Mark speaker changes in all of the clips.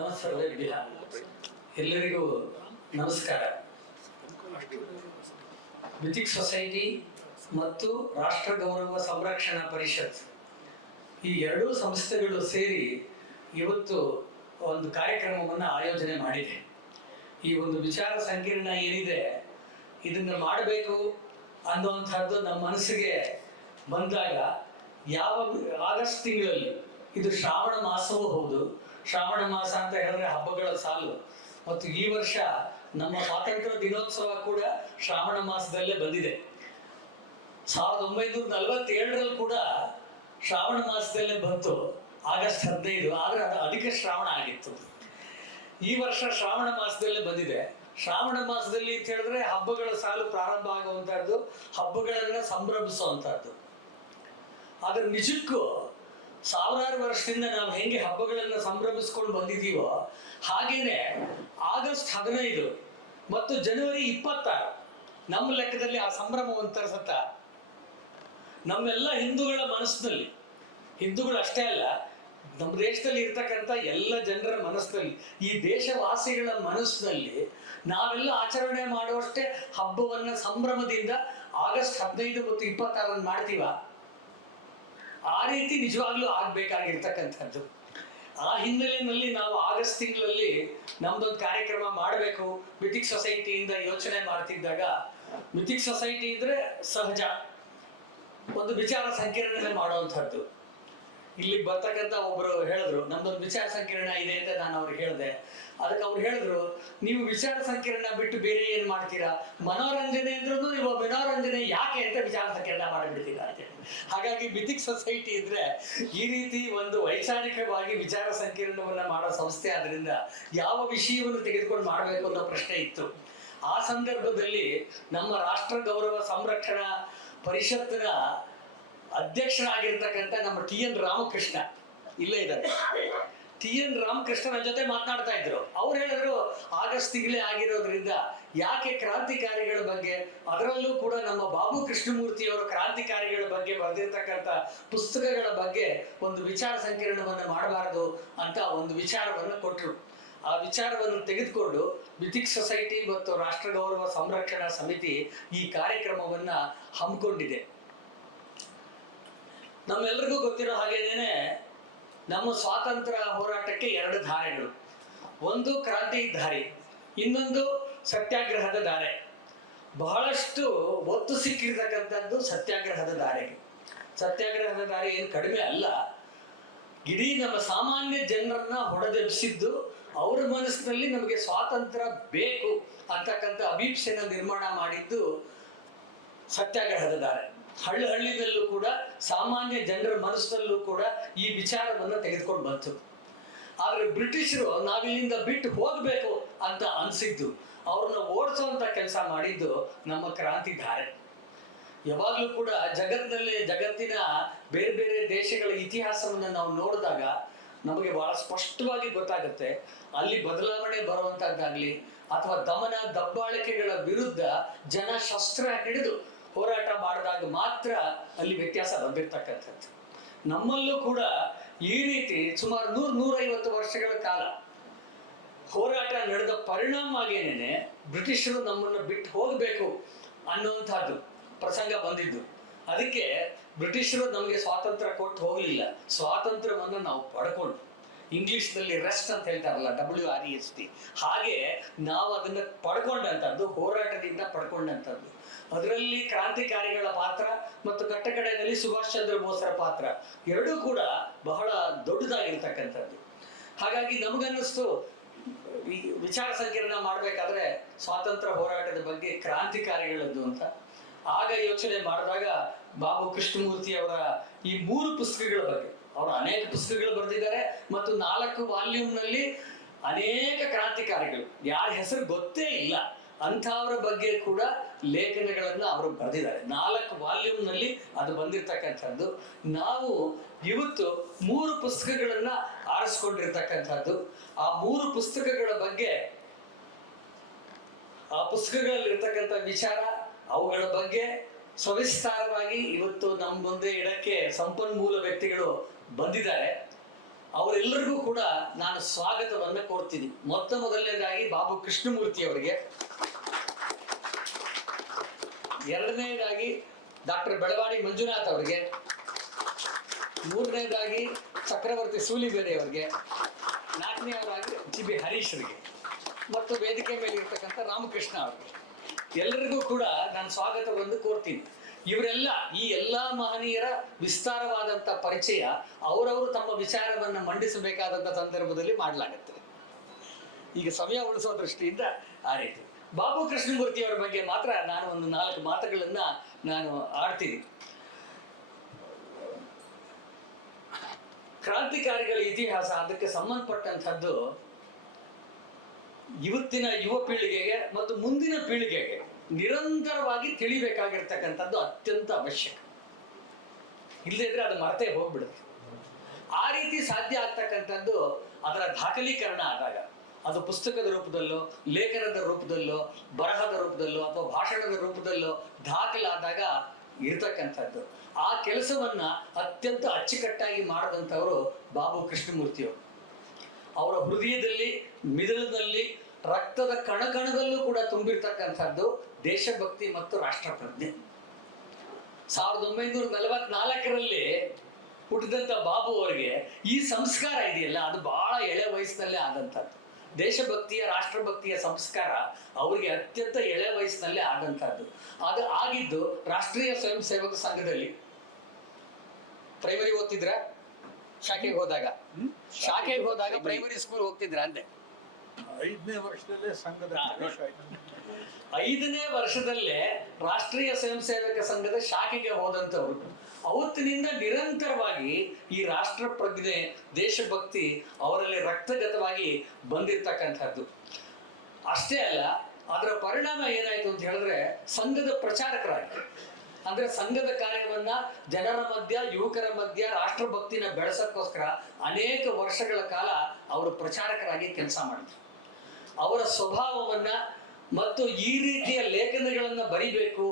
Speaker 1: ನಮಸ್ಕಾರ ಎಲ್ಲರಿಗೂ ನಮಸ್ಕಾರ. ಮಿಥಿಕ್ ಸೊಸೈಟಿ ಮತ್ತು ರಾಷ್ಟ್ರ ಗೌರವ ಸಂರಕ್ಷಣಾ ಪರಿಷತ್ ಈ ಎರಡೂ ಸಂಸ್ಥೆಗಳು ಸೇರಿ ಇವತ್ತು ಒಂದು ಕಾರ್ಯಕ್ರಮವನ್ನು ಆಯೋಜನೆ ಮಾಡಿದೆ. ಈ ಒಂದು ವಿಚಾರ ಸಂಕಿರಣ ಏನಿದೆ, ಇದನ್ನು ಮಾಡಬೇಕು ಅನ್ನುವಂಥದ್ದು ನಮ್ಮ ಮನಸ್ಸಿಗೆ ಬಂದಾಗ ಯಾವ ಆಗಸ್ಟ್ ತಿಂಗಳಲ್ಲಿ, ಇದು ಶ್ರಾವಣ ಮಾಸವೂ ಹೌದು ಶ್ರಾವಣ ಮಾಸ ಅಂತ ಹೇಳಿದ್ರೆ ಹಬ್ಬಗಳ ಸಾಲು. ಮತ್ತು ಈ ವರ್ಷ ನಮ್ಮ ಸ್ವಾತಂತ್ರ್ಯ ದಿನೋತ್ಸವ ಕೂಡ ಶ್ರಾವಣ ಮಾಸದಲ್ಲೇ ಬಂದಿದೆ. ಸಾವಿರದ ಒಂಬೈನೂರ ನಲವತ್ತೇಳರಲ್ಲಿ ಕೂಡ ಶ್ರಾವಣ ಮಾಸದಲ್ಲೇ ಬಂತು, ಆಗಸ್ಟ್ ಹದಿನೈದು. ಆದರೆ ಅದು ಅಧಿಕ ಶ್ರಾವಣ ಆಗಿತ್ತು. ಈ ವರ್ಷ ಶ್ರಾವಣ ಮಾಸದಲ್ಲೇ ಬಂದಿದೆ. ಶ್ರಾವಣ ಮಾಸದಲ್ಲಿ ಅಂತ ಹೇಳಿದ್ರೆ ಹಬ್ಬಗಳ ಸಾಲು ಪ್ರಾರಂಭ ಆಗುವಂತಹದ್ದು, ಹಬ್ಬಗಳನ್ನು ಸಂಭ್ರಮಿಸುವಂತಹದ್ದು. ಆದರೆ ನಿಜಕ್ಕೂ ಸಾವಿರಾರು ವರ್ಷದಿಂದ ನಾವು ಹೆಂಗೆ ಹಬ್ಬಗಳನ್ನು ಸಂಭ್ರಮಿಸ್ಕೊಂಡು ಬಂದಿದ್ದೀವೋ ಹಾಗೇನೆ ಆಗಸ್ಟ್ ಹದಿನೈದು ಮತ್ತು ಜನವರಿ ಇಪ್ಪತ್ತಾರು ನಮ್ಮ ಲೆಕ್ಕದಲ್ಲಿ ಆ ಸಂಭ್ರಮ ಒಂಥರ ಸತ್ತ ನಮ್ಮೆಲ್ಲ ಹಿಂದೂಗಳ ಮನಸ್ಸಿನಲ್ಲಿ, ಹಿಂದೂಗಳು ಅಷ್ಟೇ ಅಲ್ಲ, ನಮ್ಮ ದೇಶದಲ್ಲಿ ಇರ್ತಕ್ಕಂಥ ಎಲ್ಲ ಜನರ ಮನಸ್ಸಿನಲ್ಲಿ, ಈ ದೇಶವಾಸಿಗಳ ಮನಸ್ಸಿನಲ್ಲಿ ನಾವೆಲ್ಲ ಆಚರಣೆ ಮಾಡುವಷ್ಟೇ ಹಬ್ಬವನ್ನು ಸಂಭ್ರಮದಿಂದ ಆಗಸ್ಟ್ ಹದಿನೈದು ಮತ್ತು ಇಪ್ಪತ್ತಾರನ್ನು ಮಾಡ್ತೀವ? ಆ ರೀತಿ ನಿಜವಾಗ್ಲೂ ಆಗ್ಬೇಕಾಗಿರ್ತಕ್ಕಂಥದ್ದು. ಆ ಹಿನ್ನೆಲೆಯಲ್ಲಿ ನಾವು ಆಗಸ್ಟ್ ತಿಂಗಳಲ್ಲಿ ನಮ್ದೊಂದು ಕಾರ್ಯಕ್ರಮ ಮಾಡಬೇಕು. ಮಿಥಿಕ್ ಸೊಸೈಟಿಯಿಂದ ಯೋಚನೆ ಮಾಡ್ತಿದ್ದಾಗ, ಮಿಥಿಕ್ ಸೊಸೈಟಿ ಇದ್ರೆ ಸಹಜ. ಒಂದು ವಿಚಾರ ಸಂಕೀರ್ಣದಲ್ಲಿ ಮಾಡುವಂಥದ್ದು. ಇಲ್ಲಿ ಬರ್ತಕ್ಕಂಥ ಒಬ್ರು ಹೇಳಿದ್ರು, ನಮ್ದೊಂದು ವಿಚಾರ ಸಂಕಿರಣ ಇದೆ ಅಂತ ನಾನು ಅವ್ರಿಗೆ ಹೇಳಿದೆ. ಅದಕ್ಕೆ ಅವ್ರು ಹೇಳಿದ್ರು, ನೀವು ವಿಚಾರ ಸಂಕಿರಣ ಬಿಟ್ಟು ಬೇರೆ ಏನ್ ಮಾಡ್ತೀರಾ? ಮನೋರಂಜನೆ ಅಂದ್ರೂ ನೀವು ಮನೋರಂಜನೆ ಯಾಕೆ ಅಂತ ವಿಚಾರ ಸಂಕಿರಣ ಮಾಡಿಬಿಡ್ತೀರಾ? ಅಂತ ಹಾಗಾಗಿ ಮಿಥಿಕ್ ಸೊಸೈಟಿ ಇದ್ರೆ ಈ ರೀತಿ ಒಂದು ವೈಚಾರಿಕವಾಗಿ ವಿಚಾರ ಸಂಕಿರಣವನ್ನ ಮಾಡೋ ಸಂಸ್ಥೆ ಆದ್ರಿಂದ ಯಾವ ವಿಷಯವನ್ನು ತೆಗೆದುಕೊಂಡು ಮಾಡಬೇಕು ಅನ್ನೋ ಪ್ರಶ್ನೆ ಇತ್ತು. ಆ ಸಂದರ್ಭದಲ್ಲಿ ನಮ್ಮ ರಾಷ್ಟ್ರ ಗೌರವ ಸಂರಕ್ಷಣಾ ಪರಿಷತ್ತಿನ ಅಧ್ಯಕ್ಷರಾಗಿರ್ತಕ್ಕಂಥ ನಮ್ಮ ಟಿ ಎನ್ ರಾಮಕೃಷ್ಣ ಇಲ್ಲೇ ಇದ್ದಾರೆ. ಟಿ ಎನ್ ರಾಮಕೃಷ್ಣ ನನ್ನ ಜೊತೆ ಮಾತನಾಡ್ತಾ ಇದ್ರು. ಅವ್ರು ಹೇಳಿದ್ರು, ಆಗಸ್ಟ್ ತಿಂಗಳೇ ಆಗಿರೋದ್ರಿಂದ ಯಾಕೆ ಕ್ರಾಂತಿಕಾರಿಗಳ ಬಗ್ಗೆ, ಅದರಲ್ಲೂ ಕೂಡ ನಮ್ಮ ಬಾಬು ಕೃಷ್ಣಮೂರ್ತಿಯವರು ಕ್ರಾಂತಿಕಾರಿಗಳ ಬಗ್ಗೆ ಬರೆದಿರ್ತಕ್ಕಂಥ ಪುಸ್ತಕಗಳ ಬಗ್ಗೆ ಒಂದು ವಿಚಾರ ಸಂಕಿರಣವನ್ನು ಮಾಡಬಾರದು ಅಂತ ಒಂದು ವಿಚಾರವನ್ನು ಕೊಟ್ಟರು ಆ ವಿಚಾರವನ್ನು ತೆಗೆದುಕೊಂಡು ಮಿಥಿಕ್ ಸೊಸೈಟಿ ಮತ್ತು ರಾಷ್ಟ್ರ ಗೌರವ ಸಂರಕ್ಷಣಾ ಸಮಿತಿ ಈ ಕಾರ್ಯಕ್ರಮವನ್ನ ಹಮ್ಮಿಕೊಂಡಿದೆ. ನಮ್ಮೆಲ್ಲರಿಗೂ ಗೊತ್ತಿರೋ ಹಾಗೇನೇನೆ ನಮ್ಮ ಸ್ವಾತಂತ್ರ್ಯ ಹೋರಾಟಕ್ಕೆ ಎರಡು ಧಾರೆಗಳು. ಒಂದು ಕ್ರಾಂತಿ ದಾರಿ ಇನ್ನೊಂದು ಸತ್ಯಾಗ್ರಹದ ದಾರೆ ಬಹಳಷ್ಟು ಒತ್ತು ಸಿಕ್ಕಿರ್ತಕ್ಕಂಥದ್ದು ಸತ್ಯಾಗ್ರಹದ ದಾರಿಗೆ ಸತ್ಯಾಗ್ರಹದ ದಾರಿ ಏನು ಕಡಿಮೆ ಅಲ್ಲ. ಇಡೀ ನಮ್ಮ ಸಾಮಾನ್ಯ ಜನರನ್ನ ಹೊಡೆದೆಬ್ಬಿಸಿದ್ದು ಅವ್ರ ಮನಸ್ಸಿನಲ್ಲಿ ನಮಗೆ ಸ್ವಾತಂತ್ರ್ಯ ಬೇಕು ಅಂತಕ್ಕಂಥ ಅಭೀಪ್ಸೆನ ನಿರ್ಮಾಣ ಮಾಡಿದ್ದು ಸತ್ಯಾಗ್ರಹದ ದಾರೆ ಹಳ್ಳಿ ಹಳ್ಳಿನಲ್ಲೂ ಕೂಡ ಸಾಮಾನ್ಯ ಜನರ ಮನಸ್ಸಲ್ಲೂ ಕೂಡ ಈ ವಿಚಾರವನ್ನು ತೆಗೆದುಕೊಂಡು ಬಂತು. ಆದ್ರೆ ಬ್ರಿಟಿಷರು ನಾವಿಲ್ಲಿಂದ ಬಿಟ್ಟು ಹೋಗಬೇಕು ಅಂತ ಅನ್ಸಿದ್ದು, ಅವ್ರನ್ನ ಓಡಿಸುವಂತ ಕೆಲಸ ಮಾಡಿದ್ದು ನಮ್ಮ ಕ್ರಾಂತಿ ಧಾರೆ ಯಾವಾಗಲೂ ಕೂಡ ಜಗತ್ತಿನಲ್ಲಿ, ಜಗತ್ತಿನ ಬೇರೆ ಬೇರೆ ದೇಶಗಳ ಇತಿಹಾಸವನ್ನು ನಾವು ನೋಡಿದಾಗ ನಮಗೆ ಬಹಳ ಸ್ಪಷ್ಟವಾಗಿ ಗೊತ್ತಾಗುತ್ತೆ, ಅಲ್ಲಿ ಬದಲಾವಣೆ ಬರುವಂತಹದ್ದಾಗ್ಲಿ ಅಥವಾ ದಮನ ದಬ್ಬಾಳಿಕೆಗಳ ವಿರುದ್ಧ ಜನ ಶಸ್ತ್ರ ಹಿಡಿದು ಹೋರಾಟ ಮಾಡಿದಾಗ ಮಾತ್ರ ಅಲ್ಲಿ ವ್ಯತ್ಯಾಸ ಬಂದಿರತಕ್ಕಂಥದ್ದು. ನಮ್ಮಲ್ಲೂ ಕೂಡ ಈ ರೀತಿ ಸುಮಾರು ನೂರ ನೂರೈವತ್ತು ವರ್ಷಗಳ ಕಾಲ ಹೋರಾಟ ನಡೆದ ಪರಿಣಾಮವಾಗೇನೆ ಬ್ರಿಟಿಷರು ನಮ್ಮನ್ನು ಬಿಟ್ಟು ಹೋಗಬೇಕು ಅನ್ನುವಂಥದ್ದು ಪ್ರಸಂಗ ಬಂದಿದ್ದು. ಅದಕ್ಕೆ ಬ್ರಿಟಿಷರು ನಮಗೆ ಸ್ವಾತಂತ್ರ್ಯ ಕೊಟ್ಟು ಹೋಗಲಿಲ್ಲ. ಸ್ವಾತಂತ್ರ್ಯವನ್ನು ನಾವು ಪಡ್ಕೊಂಡು ಇಂಗ್ಲಿಷ್ನಲ್ಲಿ ರೆಸ್ಟ್ ಅಂತ ಹೇಳ್ತಾರಲ್ಲ W R E S T ಹಾಗೆ ನಾವು ಅದನ್ನು ಪಡ್ಕೊಂಡಂಥದ್ದು, ಹೋರಾಟದಿಂದ ಪಡ್ಕೊಂಡಂಥದ್ದು. ಅದರಲ್ಲಿ ಕ್ರಾಂತಿಕಾರಿಗಳ ಪಾತ್ರ ಮತ್ತು ಕಟ್ಟಕಡೆಯಲ್ಲಿ ಸುಭಾಷ್ ಚಂದ್ರ ಬೋಸರ ಪಾತ್ರ. ಎರಡೂ ಕೂಡ ಬಹಳ ದೊಡ್ಡದಾಗಿರ್ತಕ್ಕಂಥದ್ದು. ಹಾಗಾಗಿ ನಮಗನ್ನಿಸ್ತು, ಈ ವಿಚಾರ ಸಂಕಿರಣ ಮಾಡಬೇಕಾದ್ರೆ ಸ್ವಾತಂತ್ರ್ಯ ಹೋರಾಟದ ಬಗ್ಗೆ ಕ್ರಾಂತಿಕಾರಿಗಳದ್ದು ಅಂತ. ಆಗ ಯೋಚನೆ ಮಾಡಿದಾಗ ಬಾಬು ಕೃಷ್ಣಮೂರ್ತಿ ಅವರ ಈ ಮೂರು ಪುಸ್ತಕಗಳ ಬಗ್ಗೆ, ಅವರು ಅನೇಕ ಪುಸ್ತಕಗಳು ಬರೆದಿದ್ದಾರೆ ಮತ್ತು ನಾಲ್ಕು ವಾಲ್ಯೂಮ್ನಲ್ಲಿ ಅನೇಕ ಕ್ರಾಂತಿಕಾರಿಗಳು. ಯಾರ ಹೆಸರು ಗೊತ್ತೇ ಇಲ್ಲ. ಅಂಥವ್ರ ಬಗ್ಗೆ ಕೂಡ ಲೇಖನಗಳನ್ನು ಅವರು ಬರೆದಿದ್ದಾರೆ. ನಾಲ್ಕು ವಾಲ್ಯೂಮ್ನಲ್ಲಿ ಅದು ಬಂದಿರತಕ್ಕಂಥದ್ದು. ನಾವು ಇವತ್ತು ಮೂರು ಪುಸ್ತಕಗಳನ್ನ ಆರಿಸ್ಕೊಂಡಿರ್ತಕ್ಕಂಥದ್ದು. ಆ ಮೂರು ಪುಸ್ತಕಗಳ ಬಗ್ಗೆ, ಆ ಪುಸ್ತಕಗಳಲ್ಲಿರ್ತಕ್ಕಂಥ ವಿಚಾರ, ಅವುಗಳ ಬಗ್ಗೆ ಸವಿಸ್ತಾರವಾಗಿ ಇವತ್ತು ನಮ್ಮ ಮುಂದೆ ಇಡಕ್ಕೆ ಸಂಪನ್ಮೂಲ ವ್ಯಕ್ತಿಗಳು ಬಂದಿದ್ದಾರೆ. ಅವರೆಲ್ಲರಿಗೂ ಕೂಡ ನಾನು ಸ್ವಾಗತವನ್ನು ಕೋರ್ತೀನಿ. ಮೊತ್ತ ಮೊದಲನೇದಾಗಿ ಬಾಬು ಕೃಷ್ಣಮೂರ್ತಿ ಅವರಿಗೆ. ಎರಡನೇದಾಗಿ ಡಾಕ್ಟರ್ ಬೆಳವಾಡಿ ಮಂಜುನಾಥ್ ಅವರಿಗೆ, ಮೂರನೇದಾಗಿ ಚಕ್ರವರ್ತಿ ಸೂಲಿಬೇರೆ ಅವರಿಗೆ ನಾಲ್ಕನೇವರಾಗಿ ಜಿ ಬಿ ಹರೀಶ್ರಿಗೆ, ಮತ್ತು ವೇದಿಕೆ ಮೇಲೆ ಇರ್ತಕ್ಕಂಥ ರಾಮಕೃಷ್ಣ ಅವರಿಗೆ. ಎಲ್ಲರಿಗೂ ಕೂಡ ನಾನು ಸ್ವಾಗತವನ್ನು ಕೋರ್ತೀನಿ. ಇವರೆಲ್ಲ ಈ ಎಲ್ಲ ಮಹನೀಯರ ವಿಸ್ತಾರವಾದಂಥ ಪರಿಚಯ ಅವರವರು ತಮ್ಮ ವಿಚಾರವನ್ನು ಮಂಡಿಸಬೇಕಾದಂಥ ಸಂದರ್ಭದಲ್ಲಿ ಮಾಡಲಾಗುತ್ತೆ ಈಗ ಸಮಯ ಉಳಿಸೋ ದೃಷ್ಟಿಯಿಂದ ಆ ರೀತಿ. ಬಾಬು ಕೃಷ್ಣಮೂರ್ತಿ ಅವರ ಬಗ್ಗೆ ಮಾತ್ರ ನಾನು ಒಂದು ನಾಲ್ಕು ಮಾತುಗಳನ್ನ ನಾನು ಆಡ್ತೀನಿ. ಕ್ರಾಂತಿಕಾರಿಗಳ ಇತಿಹಾಸ ಅದಕ್ಕೆ ಸಂಬಂಧಪಟ್ಟಂಥದ್ದು ಇವತ್ತಿನ ಯುವ ಪೀಳಿಗೆಗೆ ಮತ್ತು ಮುಂದಿನ ಪೀಳಿಗೆಗೆ ನಿರಂತರವಾಗಿ ತಿಳಿಬೇಕಾಗಿರ್ತಕ್ಕಂಥದ್ದು ಅತ್ಯಂತ ಅವಶ್ಯಕ. ಇಲ್ಲದಿದ್ರೆ ಅದು ಮರೆತೇ ಹೋಗ್ಬಿಡುತ್ತೆ. ಆ ರೀತಿ ಸಾಧ್ಯ ಆಗ್ತಕ್ಕಂಥದ್ದು ಅದರ ದಾಖಲೀಕರಣ ಆದಾಗ. ಅದು ಪುಸ್ತಕದ ರೂಪದಲ್ಲೋ, ಲೇಖನದ ರೂಪದಲ್ಲೋ, ಬರಹದ ರೂಪದಲ್ಲೋ ಅಥವಾ ಭಾಷಣದ ರೂಪದಲ್ಲೋ ದಾಖಲಾದಾಗ ಇರತಕ್ಕಂಥದ್ದು. ಆ ಕೆಲಸವನ್ನ ಅತ್ಯಂತ ಅಚ್ಚುಕಟ್ಟಾಗಿ ಮಾಡಿದಂಥವರು ಬಾಬು ಕೃಷ್ಣಮೂರ್ತಿಯವರು. ಅವರ ಹೃದಯದಲ್ಲಿ ಮಿದುಳದಲ್ಲಿ ರಕ್ತದ ಕಣಕಣದಲ್ಲೂ ಕೂಡ ತುಂಬಿರ್ತಕ್ಕಂಥದ್ದು ದೇಶಭಕ್ತಿ ಮತ್ತು ರಾಷ್ಟ್ರಪ್ರಜ್ಞೆ. ಸಾವಿರದ ಒಂಬೈನೂರ ನಲವತ್ನಾಲ್ಕರಲ್ಲಿ ಹುಟ್ಟಿದಂಥ ಬಾಬು ಅವರಿಗೆ ಈ ಸಂಸ್ಕಾರ ಇದೆಯಲ್ಲ, ಅದು ಬಹಳ ಎಳೆ ವಯಸ್ಸಿನಲ್ಲೇ ಆದಂಥದ್ದು. ದೇಶಭಕ್ತಿಯ ರಾಷ್ಟ್ರಭಕ್ತಿಯ ಸಂಸ್ಕಾರ ಅವರಿಗೆ ಅತ್ಯಂತ ಎಳೆ ವಯಸ್ಸಿನಲ್ಲೇ ಆದಂತಹದ್ದು ಅದು ಆಗಿದ್ದು ರಾಷ್ಟ್ರೀಯ ಸ್ವಯಂ ಸೇವಕ ಸಂಘದಲ್ಲಿ. ಪ್ರೈಮರಿ ಓದ್ತಿದ್ರ? ಶಾಖೆಗೆ ಹೋದಾಗ. ಶಾಖೆಗೆ ಹೋದಾಗ ಪ್ರೈಮರಿ ಸ್ಕೂಲ್ ಹೋಗ್ತಿದ್ರ ಅಂದೆ.
Speaker 2: ಐದನೇ ವರ್ಷದಲ್ಲೇ ಸಂಘದ
Speaker 1: ಹಾ,
Speaker 2: ಪ್ರವೇಶ ಆಯ್ತು.
Speaker 1: ಐದನೇ ವರ್ಷದಲ್ಲೇ ರಾಷ್ಟ್ರೀಯ ಸ್ವಯಂ ಸೇವಕ ಸಂಘದ ಶಾಖೆಗೆ ಹೋದಂಥವ್ರು. ಅವತ್ತಿನಿಂದ ನಿರಂತರವಾಗಿ ಈ ರಾಷ್ಟ್ರ ಪ್ರಜ್ಞೆ ದೇಶಭಕ್ತಿ ಅವರಲ್ಲಿ ರಕ್ತಗತವಾಗಿ ಬಂದಿರ್ತಕ್ಕಂಥದ್ದು. ಅಷ್ಟೇ ಅಲ್ಲ ಅದರ ಪರಿಣಾಮ ಏನಾಯ್ತು ಅಂತ ಹೇಳಿದ್ರೆ ಸಂಘದ ಪ್ರಚಾರಕರಾಗಿ. ಅಂದ್ರೆ ಸಂಘದ ಕಾರ್ಯವನ್ನ ಜನರ ಮಧ್ಯ ಯುವಕರ ಮಧ್ಯ ರಾಷ್ಟ್ರಭಕ್ತಿನ ಬೆಳೆಸಕ್ಕೋಸ್ಕರ ಅನೇಕ ವರ್ಷಗಳ ಕಾಲ ಅವರು ಪ್ರಚಾರಕರಾಗಿ ಕೆಲಸ ಮಾಡಿದ್ರು. ಅವರ ಸ್ವಭಾವವನ್ನ ಮತ್ತು ಈ ರೀತಿಯ ಲೇಖನಗಳನ್ನು ಬರಿಬೇಕು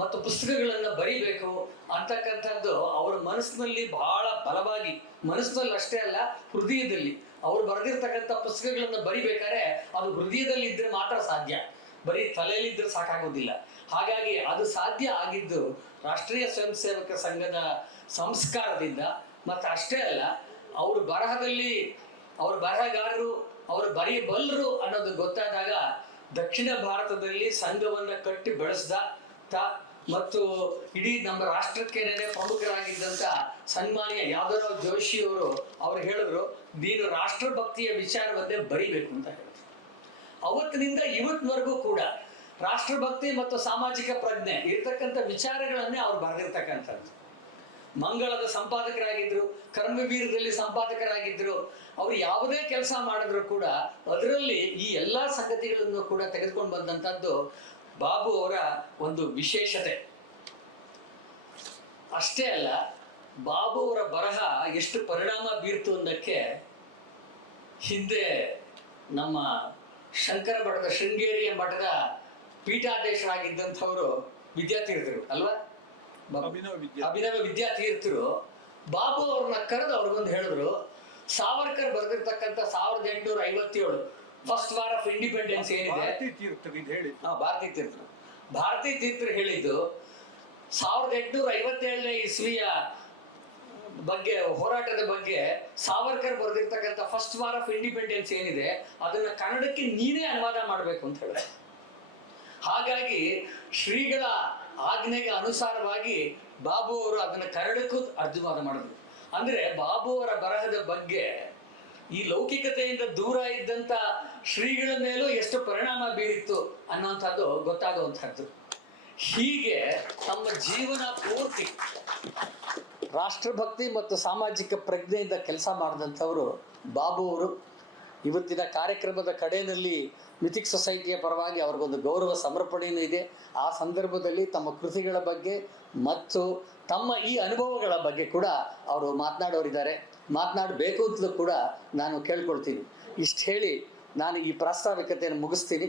Speaker 1: ಮತ್ತು ಪುಸ್ತಕಗಳನ್ನು ಬರಿಬೇಕು ಅಂತಕ್ಕಂಥದ್ದು ಅವರ ಮನಸ್ಸಿನಲ್ಲಿ ಬಹಳ ಬಲವಾಗಿ, ಮನಸ್ಸಿನಲ್ಲಿ ಅಷ್ಟೇ ಅಲ್ಲ, ಹೃದಯದಲ್ಲಿ. ಅವ್ರು ಬರೆದಿರ್ತಕ್ಕಂಥ ಪುಸ್ತಕಗಳನ್ನು ಬರಿಬೇಕಾದ್ರೆ ಅದು ಹೃದಯದಲ್ಲಿ ಇದ್ರೆ ಮಾತ್ರ ಸಾಧ್ಯ. ಬರೀ ತಲೆಯಲ್ಲಿ ಇದ್ರೆ ಸಾಕಾಗೋದಿಲ್ಲ. ಹಾಗಾಗಿ ಅದು ಸಾಧ್ಯ ಆಗಿದ್ದು ರಾಷ್ಟ್ರೀಯ ಸ್ವಯಂ ಸೇವಕ ಸಂಘದ ಸಂಸ್ಕಾರದಿಂದ, ಮತ್ತು ಅಷ್ಟೇ ಅಲ್ಲ, ಅವರು ಬರಹದಲ್ಲಿ ಅವ್ರ ಬರಹಗಾರರು, ಅವರು ಬರೆಯಬಲ್ಲರು ಅನ್ನೋದು ಗೊತ್ತಾದಾಗ ದಕ್ಷಿಣ ಭಾರತದಲ್ಲಿ ಸಂಘವನ್ನ ಕಟ್ಟಿ ಬೆಳೆಸ್ದ ಮತ್ತು ಇಡೀ ನಮ್ಮ ರಾಷ್ಟ್ರಕ್ಕೇನೆ ಪ್ರಮುಖರಾಗಿದ್ದಂತ ಸನ್ಮಾನ್ಯ ಯಾದವರಾವ್ ಜೋಶಿ ಅವರು, ಅವ್ರು ಹೇಳಿದ್ರು, ನೀನು ರಾಷ್ಟ್ರಭಕ್ತಿಯ ವಿಚಾರವನ್ನೇ ಬರಿಬೇಕು ಅಂತ ಹೇಳಿದ್ರು. ಅವತ್ತಿನಿಂದ ಇವತ್ತಿನವರೆಗೂ ಕೂಡ ರಾಷ್ಟ್ರಭಕ್ತಿ ಮತ್ತು ಸಾಮಾಜಿಕ ಪ್ರಜ್ಞೆ ಇರ್ತಕ್ಕಂಥ ವಿಚಾರಗಳನ್ನೇ ಅವ್ರು ಬರೆದಿರ್ತಕ್ಕಂಥದ್ದು. ಮಂಗಳದ ಸಂಪಾದಕರಾಗಿದ್ರು, ಕರ್ಮವೀರದಲ್ಲಿ ಸಂಪಾದಕರಾಗಿದ್ರು, ಅವರು ಯಾವುದೇ ಕೆಲಸ ಮಾಡಿದ್ರು ಕೂಡ ಅದರಲ್ಲಿ ಈ ಎಲ್ಲ ಸಂಗತಿಗಳನ್ನು ಕೂಡ ತೆಗೆದುಕೊಂಡು ಬಂದಂಥದ್ದು ಬಾಬು ಅವರ ಒಂದು ವಿಶೇಷತೆ. ಅಷ್ಟೇ ಅಲ್ಲ, ಬಾಬು ಅವರ ಬರಹ ಎಷ್ಟು ಪರಿಣಾಮ ಬೀರ್ತು ಅಂದಕ್ಕೆ ಹಿಂದೆ ನಮ್ಮ ಶಂಕರ ಮಠದ ಶೃಂಗೇರಿಯ ಮಠದ ಪೀಠಾಧೀಶರಾಗಿದ್ದಂಥವರು ವಿದ್ಯಾತೀರ್ಥರು ಅಲ್ವಾ?
Speaker 2: ಅಭಿನವ ವಿದ್ಯಾ
Speaker 1: ಅಭಿನವ ವಿದ್ಯಾತೀರ್ಥರು ಬಾಬು ಅವ್ರನ್ನ ಕರೆದು ಅವ್ರಿಗೊಂದು ಹೇಳಿದ್ರು ಸಾವರ್ಕರ್ ಬರೆದಿರ್ತಕ್ಕಂಥ ಸಾವಿರದ ಎಂಟುನೂರ ಐವತ್ತೇಳು ಫಸ್ಟ್ ವಾರ್ ಆಫ್ ಇಂಡಿಪೆಂಡೆನ್ಸ್ ಏನಿದೆ?
Speaker 2: ಭಾರತೀ ತೀರ್ಥರು ಇದು ಹೇಳಿ
Speaker 1: ಹಾ ಭಾರತೀಯ ತೀರ್ಥರು ಭಾರತೀಯ ತೀರ್ಥರು ಹೇಳಿದ್ದು ಸಾವಿರದ ಎಂಟುನೂರ ಐವತ್ತೇಳನೇ ಇಸ್ವಿಯ ಬಗ್ಗೆ ಹೋರಾಟದ ಬಗ್ಗೆ ಸಾವರ್ಕರ್ ಬರೆದಿರ್ತಕ್ಕಂಥ ಫಸ್ಟ್ ವಾರ್ ಆಫ್ ಇಂಡಿಪೆಂಡೆನ್ಸ್ ಏನಿದೆ ಅದನ್ನ ಕನ್ನಡಕ್ಕೆ ನೀನೇ ಅನುವಾದ ಮಾಡಬೇಕು ಅಂತ ಹೇಳಿದ್ರು. ಹಾಗಾಗಿ ಶ್ರೀಗಳ ಆಜ್ಞೆಗೆ ಅನುಸಾರವಾಗಿ ಬಾಬು ಅವರು ಅದನ್ನ ಕರಡಕ್ಕೂ ಅರ್ಜುವಾದ ಮಾಡಿದ್ರು. ಅಂದ್ರೆ ಬಾಬು ಅವರ ಬರಹದ ಬಗ್ಗೆ ಈ ಲೌಕಿಕತೆಯಿಂದ ದೂರ ಇದ್ದಂತ ಶ್ರೀಗಳ ಮೇಲೂ ಎಷ್ಟು ಪರಿಣಾಮ ಬೀರಿತ್ತು ಅನ್ನುವಂಥದ್ದು ಗೊತ್ತಾಗುವಂಥದ್ದು ಹೀಗೆ ತಮ್ಮ ಜೀವನ ಪೂರ್ತಿ ರಾಷ್ಟ್ರಭಕ್ತಿ ಮತ್ತು ಸಾಮಾಜಿಕ ಪ್ರಜ್ಞೆಯಿಂದ ಕೆಲಸ ಮಾಡಿದಂಥವರು ಬಾಬು ಅವರು. ಇವತ್ತಿನ ಕಾರ್ಯಕ್ರಮದ ಕಡೆಯಲ್ಲಿ ಮಿಥಿಕ್ ಸೊಸೈಟಿಯ ಪರವಾಗಿ ಅವ್ರಿಗೊಂದು ಗೌರವ ಸಮರ್ಪಣೆಯೂ ಇದೆ. ಆ ಸಂದರ್ಭದಲ್ಲಿ ತಮ್ಮ ಕೃತಿಗಳ ಬಗ್ಗೆ ಮತ್ತು ತಮ್ಮ ಈ ಅನುಭವಗಳ ಬಗ್ಗೆ ಕೂಡ ಅವರು ಮಾತನಾಡೋರಿದ್ದಾರೆ. ಮಾತನಾಡಬೇಕು ಅಂತಲೂ ಕೂಡ ನಾನು ಕೇಳ್ಕೊಳ್ತೀನಿ. ಇಷ್ಟು ಹೇಳಿ ನಾನು ಈ ಪ್ರಾಸ್ತಾವಿಕತೆಯನ್ನು ಮುಗಿಸ್ತೀನಿ.